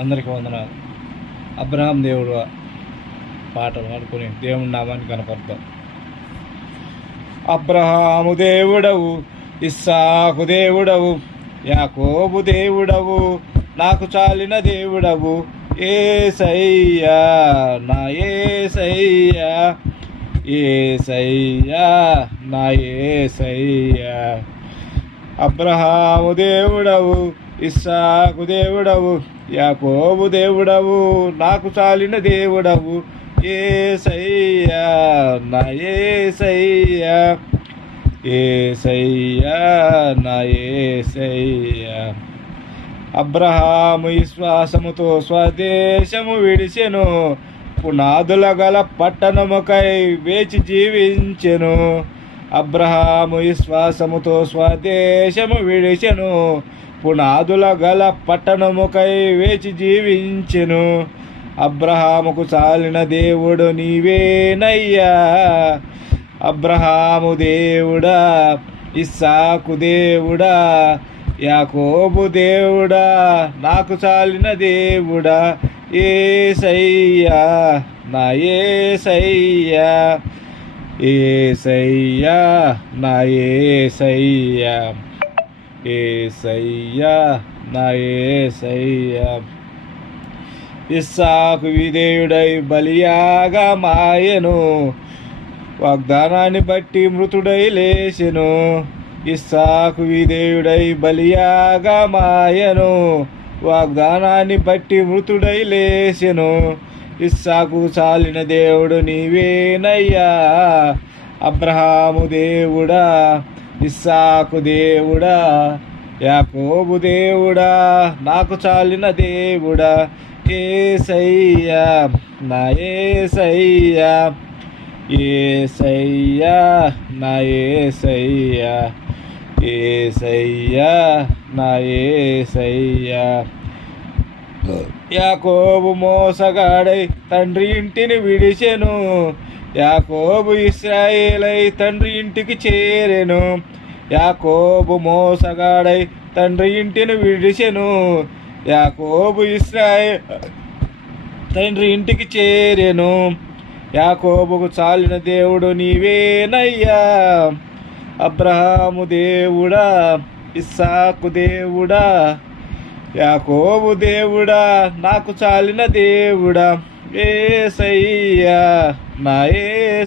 అందరికీ వందనాలు. అబ్రహాం దేవుడు పాటలు పాడుకొని దేవుని నామాన్ని కనపడతాం. అబ్రహాము దేవుడవు, ఇస్సాకు దేవుడవు, యాకోబు దేవుడవు, నాకు చాలిన దేవుడవు, యేసయ్యా నా యేసయ్యా, యేసయ్యా నా యేసయ్యా. అబ్రహాము దేవుడవు, ఇస్సాకు దేవుడవు, యాకోబు దేవుడవు, నాకు చాలిన దేవుడవు, యేసయ్యా నా యేసయ్యా, యేసయ్యా నా యేసయ్యా. అబ్రహాము విశ్వాసముతో స్వదేశము విడిచెను, పునాదుల గల పట్టణముకై వేచి జీవించెను. అబ్రహాము విశ్వాసముతో స్వదేశము విడిచెను, పునాదుల గల పట్టణముకై వేచి జీవించెను. అబ్రహాముకు చాలిన దేవుడు నీవేనయ్యా. అబ్రహాము దేవుడా, ఇస్సాకు దేవుడా, యాకోబు దేవుడా, నాకు చాలిన దేవుడా, యేసయ్యా నా యేసయ్యా, యేసయ్యా నా యేసయ్యా, యేసయ్యా నా యేసయ్యా. ఇస్సాకు విధేయుడై బలియాగా మాయెను, వాగ్దానాన్ని బట్టి మృతుడై లేచెను. ఇస్సాకు విధేయుడై బలియాగా మాయెను, వాగ్దానాన్ని బట్టి మృతుడై లేచెను. ఇస్సాకు చాలిన దేవుడు నీవేనయ్యా. అబ్రహాము దేవుడా, ఇస్సాకు దేవుడా, యాకోబు దేవుడా, నాకు చాలిన దేవుడా, యేసయ్యా నా యేసయ్యా, యేసయ్యా నా యేసయ్యా, యేసయ్యా నా యేసయ్యా. యాకోబు మోసగాడై తండ్రి ఇంటిని విడిచెను, యాకోబు ఇశ్రాయేలై తండ్రి ఇంటికి చేరెను. యాకోబు మోసగాడై తండ్రి ఇంటిని విడిచెను, యాకోబు ఇశ్రాయేల్ తండ్రి ఇంటికి చేరెను. యాకోబుకు చాలిన దేవుడు నీవేనయ్యా. అబ్రహాము దేవుడా, ఇస్సాకు దేవుడా, యాకోబు దేవుడా, నాకు చాలిన దేవుడా, యేసయ్యా నా